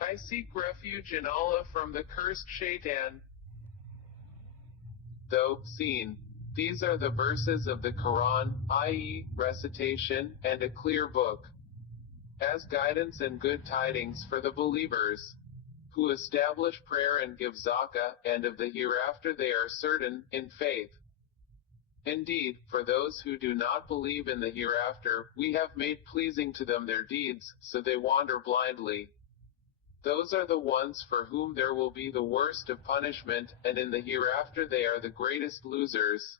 I seek refuge in Allah from the cursed shaitan. Though, seen. These are the verses of the Quran, i.e., recitation, and a clear book, as guidance and good tidings for the believers, who establish prayer and give zakah, and of the hereafter they are certain, in faith. Indeed, for those who do not believe in the hereafter, we have made pleasing to them their deeds, so they wander blindly. Those are the ones for whom there will be the worst of punishment, and in the hereafter they are the greatest losers.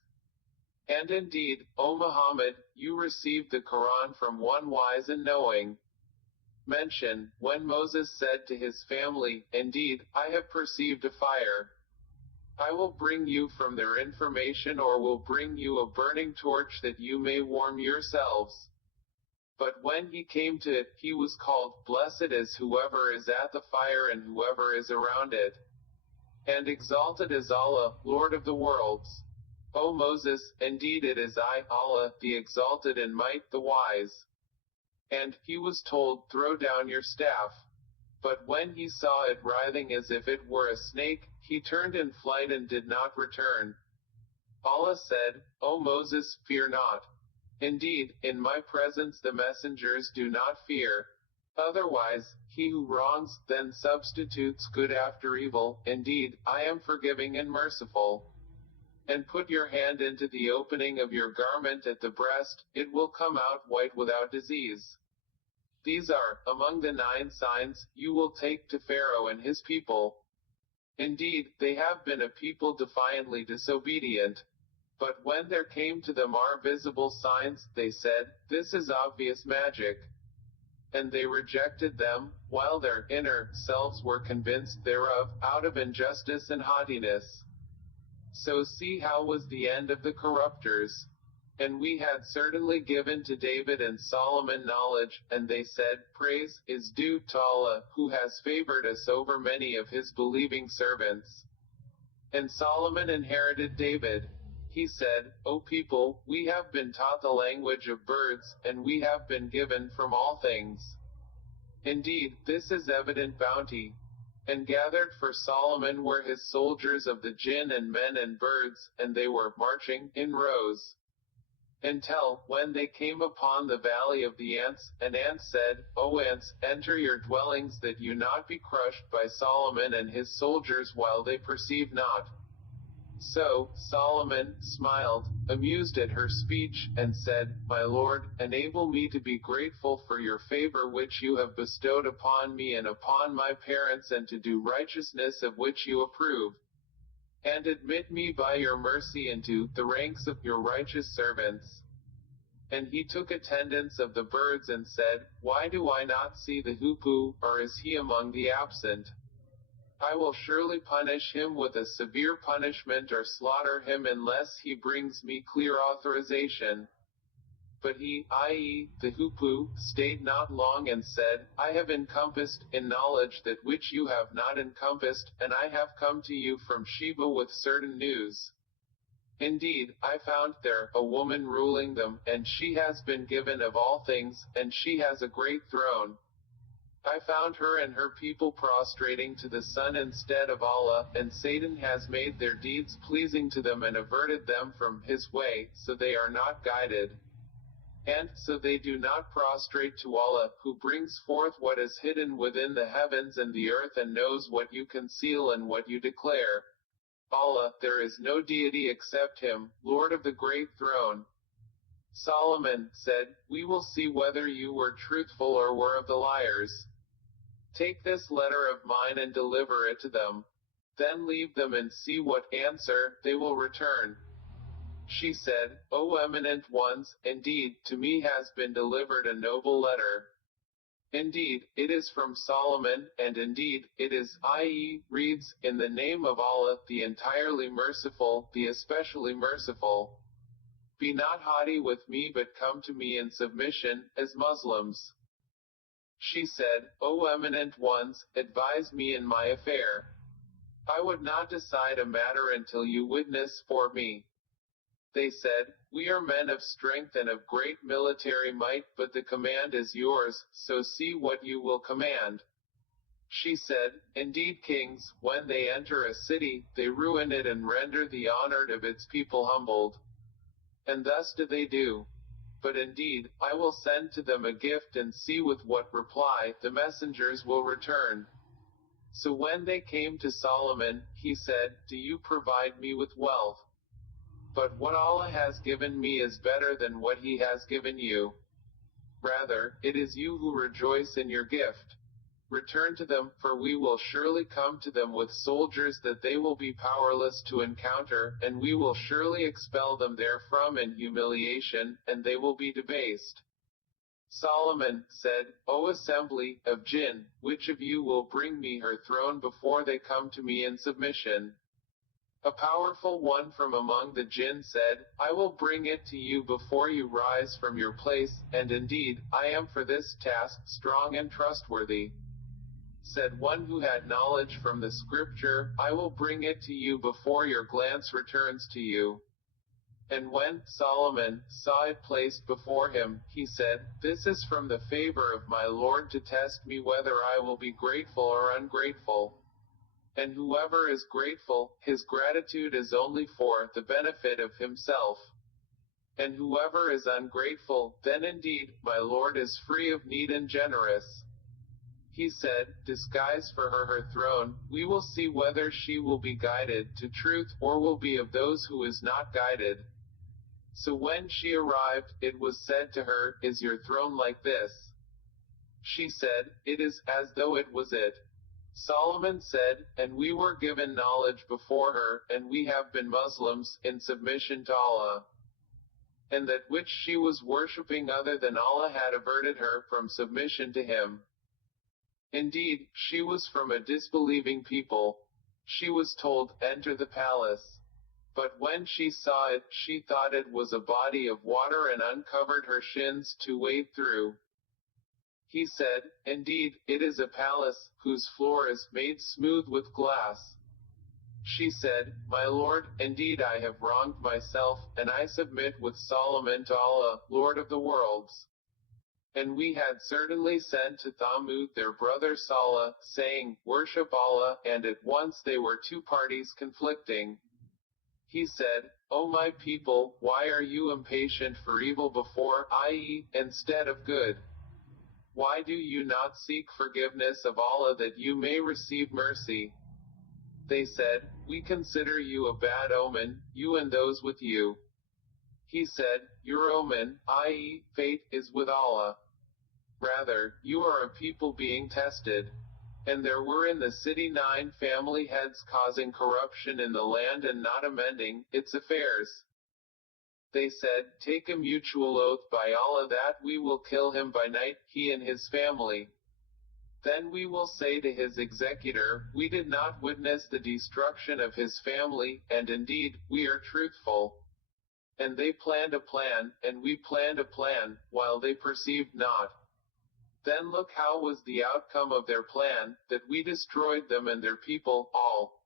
And indeed, O Muhammad, you received the Quran from one wise and knowing. Mention, when Moses said to his family, "Indeed, I have perceived a fire. I will bring you from their information or will bring you a burning torch that you may warm yourselves." But when he came to it, he was called, "Blessed is whoever is at the fire and whoever is around it. And exalted is Allah, Lord of the worlds. O Moses, indeed it is I, Allah, the exalted in might, the wise." And he was told, "Throw down your staff." But when he saw it writhing as if it were a snake, he turned in flight and did not return. Allah said, "O Moses, fear not. Indeed, in my presence the messengers do not fear. Otherwise, he who wrongs, then substitutes good after evil, indeed, I am forgiving and merciful. And put your hand into the opening of your garment at the breast, it will come out white without disease. These are, among the 9 signs, you will take to Pharaoh and his people. Indeed, they have been a people defiantly disobedient. But when there came to them our visible signs, they said, "This is obvious magic." And they rejected them, while their inner selves were convinced thereof, out of injustice and haughtiness. So see how was the end of the corrupters. And we had certainly given to David and Solomon knowledge, and they said, "Praise is due to Allah, who has favored us over many of his believing servants." And Solomon inherited David. He said, "O people, we have been taught the language of birds, and we have been given from all things. Indeed, this is evident bounty." And gathered for Solomon were his soldiers of the jinn and men and birds, and they were marching in rows. Until, when they came upon the valley of the ants, an ant said, "O ants, enter your dwellings that you not be crushed by Solomon and his soldiers while they perceive not." So, Solomon smiled, amused at her speech, and said, "My Lord, enable me to be grateful for your favor which you have bestowed upon me and upon my parents and to do righteousness of which you approve. And admit me by your mercy into the ranks of your righteous servants." And he took attendance of the birds and said, "Why do I not see the hoopoe, or is he among the absent? I will surely punish him with a severe punishment or slaughter him unless he brings me clear authorization." But he, i.e., the hoopoe, stayed not long and said, "I have encompassed, in knowledge that which you have not encompassed, and I have come to you from Sheba with certain news. Indeed, I found there a woman ruling them, and she has been given of all things, and she has a great throne. I found her and her people prostrating to the sun instead of Allah, and Satan has made their deeds pleasing to them and averted them from his way, so they are not guided. And so they do not prostrate to Allah, who brings forth what is hidden within the heavens and the earth and knows what you conceal and what you declare. Allah, there is no deity except him, Lord of the great throne." Solomon said, "We will see whether you were truthful or were of the liars. Take this letter of mine and deliver it to them. Then leave them and see what answer they will return." She said, "O eminent ones, indeed, to me has been delivered a noble letter. Indeed, it is from Solomon, and indeed, it is, i.e., reads, in the name of Allah, the entirely merciful, the especially merciful. Be not haughty with me but come to me in submission, as Muslims." She said, "O eminent ones, advise me in my affair. I would not decide a matter until you witness for me." They said, "We are men of strength and of great military might, but the command is yours, so see what you will command." She said, indeed kings, when they enter a city, they ruin it and render the honored of its people humbled. And thus do they do. But indeed, I will send to them a gift and see with what reply the messengers will return. So when they came to Solomon, he said, do you provide me with wealth? But what Allah has given me is better than what He has given you. Rather, it is you who rejoice in your gift. Return to them, for we will surely come to them with soldiers that they will be powerless to encounter, and we will surely expel them therefrom in humiliation, and they will be debased. Solomon said, O assembly of jinn, which of you will bring me her throne before they come to me in submission? A powerful one from among the jinn said, I will bring it to you before you rise from your place, and indeed, I am for this task strong and trustworthy. Said one who had knowledge from the scripture, I will bring it to you before your glance returns to you. And when Solomon saw it placed before him, he said, this is from the favor of my Lord to test me whether I will be grateful or ungrateful. And whoever is grateful, his gratitude is only for the benefit of himself. And whoever is ungrateful, then indeed, my Lord is free of need and generous. He said, disguise for her throne, we will see whether she will be guided to truth, or will be of those who is not guided. So when she arrived, it was said to her, is your throne like this? She said, it is, as though it was it. Solomon said, and we were given knowledge before her, and we have been Muslims, in submission to Allah. And that which she was worshipping other than Allah had averted her from submission to Him. Indeed, she was from a disbelieving people. She was told, enter the palace. But when she saw it, she thought it was a body of water and uncovered her shins to wade through. He said, indeed, it is a palace, whose floor is made smooth with glass. She said, my Lord, indeed I have wronged myself, and I submit with Solomon to Allah, Lord of the worlds. And we had certainly sent to Thamud their brother Salih, saying, worship Allah, and at once they were two parties conflicting. He said, O my people, why are you impatient for evil before, i.e., instead of good? Why do you not seek forgiveness of Allah that you may receive mercy? They said, we consider you a bad omen, you and those with you. He said, your omen, i.e., fate, is with Allah. Rather, you are a people being tested. And there were in the city 9 family heads causing corruption in the land and not amending its affairs. They said, take a mutual oath by Allah that we will kill him by night, he and his family. Then we will say to his executor, we did not witness the destruction of his family, and indeed, we are truthful. And they planned a plan, and we planned a plan, while they perceived not. Then look how was the outcome of their plan, that we destroyed them and their people, all.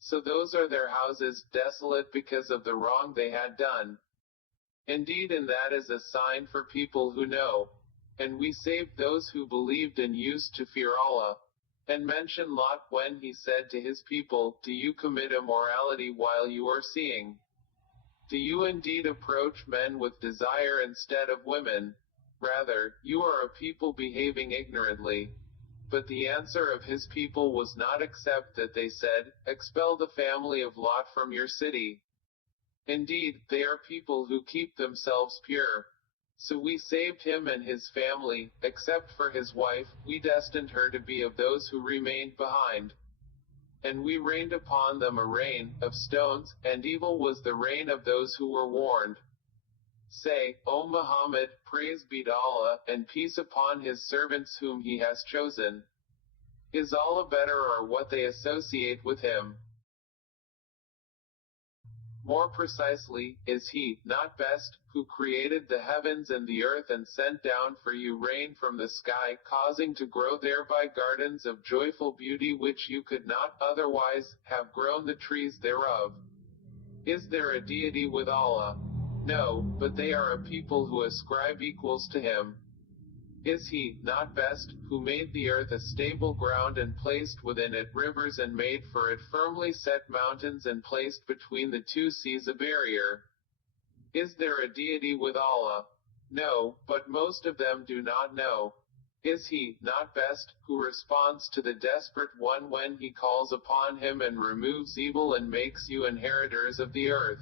So those are their houses, desolate because of the wrong they had done. Indeed, and that is a sign for people who know. And we saved those who believed and used to fear Allah. And mention Lot when he said to his people, do you commit immorality while you are seeing? Do you indeed approach men with desire instead of women? Rather, you are a people behaving ignorantly. But the answer of his people was not except that they said, expel the family of Lot from your city. Indeed, they are people who keep themselves pure. So we saved him and his family, except for his wife, we destined her to be of those who remained behind. And we rained upon them a rain of stones, and evil was the rain of those who were warned. Say, O Muhammad, praise be to Allah, and peace upon his servants whom he has chosen. Is Allah better or what they associate with him? More precisely, is he not best, who created the heavens and the earth and sent down for you rain from the sky, causing to grow thereby gardens of joyful beauty which you could not otherwise have grown the trees thereof? Is there a deity with Allah? No, but they are a people who ascribe equals to him. Is he not best, who made the earth a stable ground and placed within it rivers and made for it firmly set mountains and placed between the two seas a barrier? Is there a deity with Allah? No, but most of them do not know. Is he not best, who responds to the desperate one when he calls upon him and removes evil and makes you inheritors of the earth?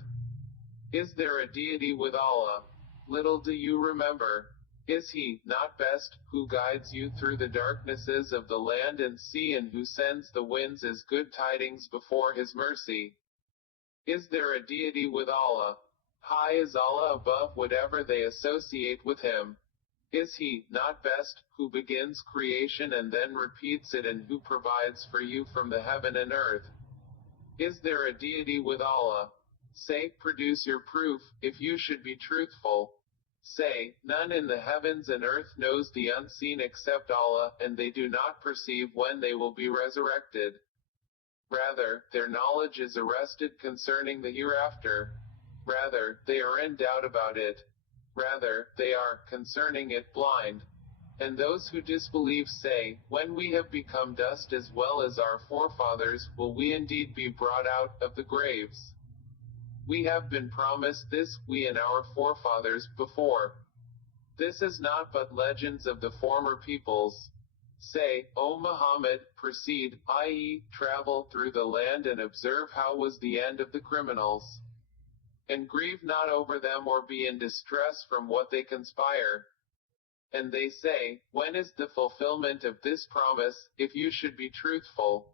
Is there a deity with Allah? Little do you remember. Is he not best, who guides you through the darknesses of the land and sea and who sends the winds as good tidings before his mercy? Is there a deity with Allah? High is Allah above whatever they associate with him. Is he not best, who begins creation and then repeats it and who provides for you from the heaven and earth? Is there a deity with Allah? Say, produce your proof, if you should be truthful. Say, none in the heavens and earth knows the unseen except Allah, and they do not perceive when they will be resurrected. Rather, their knowledge is arrested concerning the hereafter. Rather, they are in doubt about it. Rather, they are, concerning it, blind. And those who disbelieve say, when we have become dust as well as our forefathers, will we indeed be brought out of the graves? We have been promised this, we and our forefathers, before. This is not but legends of the former peoples. Say, O Muhammad, proceed, i.e., travel through the land and observe how was the end of the criminals. And grieve not over them or be in distress from what they conspire. And they say, when is the fulfillment of this promise, if you should be truthful?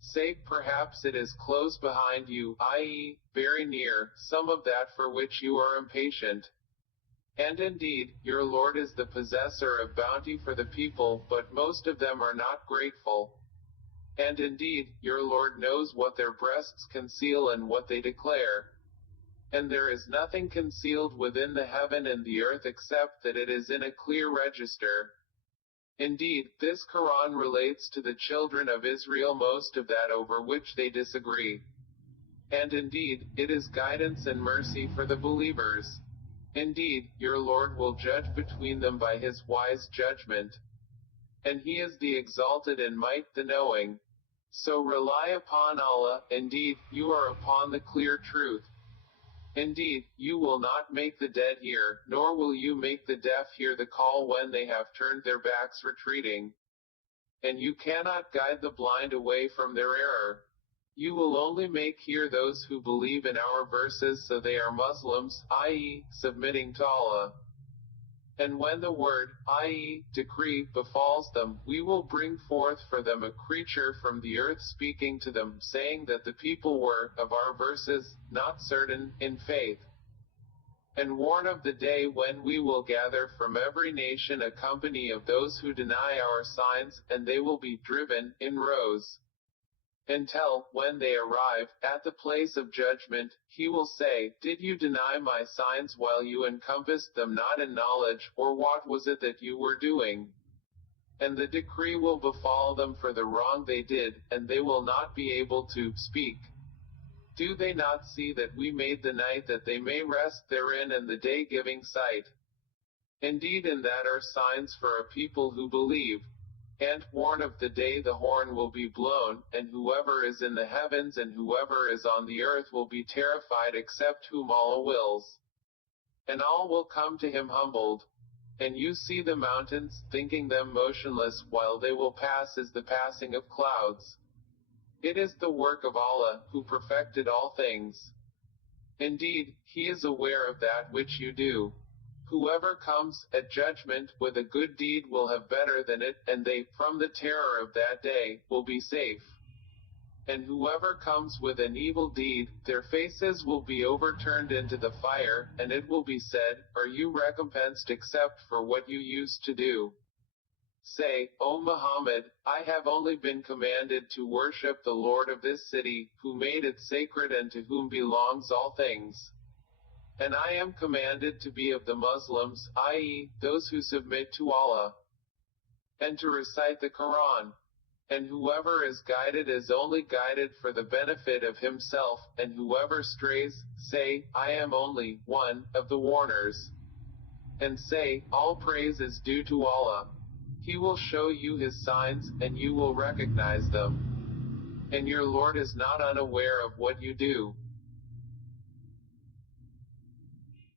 Say, perhaps it is close behind you, i.e., very near, some of that for which you are impatient. And indeed, your Lord is the possessor of bounty for the people, but most of them are not grateful. And indeed, your Lord knows what their breasts conceal and what they declare. And there is nothing concealed within the heaven and the earth except that it is in a clear register. Indeed, this Quran relates to the children of Israel most of that over which they disagree. And indeed, it is guidance and mercy for the believers. Indeed, your Lord will judge between them by his wise judgment. And he is the exalted in might, the knowing. So rely upon Allah, indeed, you are upon the clear truth. Indeed, you will not make the dead hear, nor will you make the deaf hear the call when they have turned their backs retreating. And you cannot guide the blind away from their error. You will only make hear those who believe in our verses so they are Muslims, i.e., submitting to Allah. And when the word, i.e., decree, befalls them, we will bring forth for them a creature from the earth speaking to them, saying that the people were, of our verses, not certain, in faith. And warn of the day when we will gather from every nation a company of those who deny our signs, and they will be driven, in rows. Until, when they arrive, at the place of judgment, he will say, did you deny my signs while you encompassed them not in knowledge, or what was it that you were doing? And the decree will befall them for the wrong they did, and they will not be able to speak. Do they not see that we made the night that they may rest therein and the day giving sight? Indeed in that are signs for a people who believe. And warn of the day the horn will be blown, and whoever is in the heavens and whoever is on the earth will be terrified except whom Allah wills. And all will come to him humbled. And you see the mountains, thinking them motionless, while they will pass as the passing of clouds. It is the work of Allah, who perfected all things. Indeed, he is aware of that which you do. Whoever comes, at judgment, with a good deed will have better than it, and they, from the terror of that day, will be safe. And whoever comes with an evil deed, their faces will be overturned into the fire, and it will be said, are you recompensed except for what you used to do? Say, O Muhammad, I have only been commanded to worship the Lord of this city, who made it sacred and to whom belongs all things. And I am commanded to be of the Muslims, i.e., those who submit to Allah, and to recite the Qur'an. And whoever is guided is only guided for the benefit of himself, and whoever strays, say, I am only one of the warners. and say, "All praise is due to Allah. He will show you His signs, and you will recognize them. And your Lord is not unaware of what you do."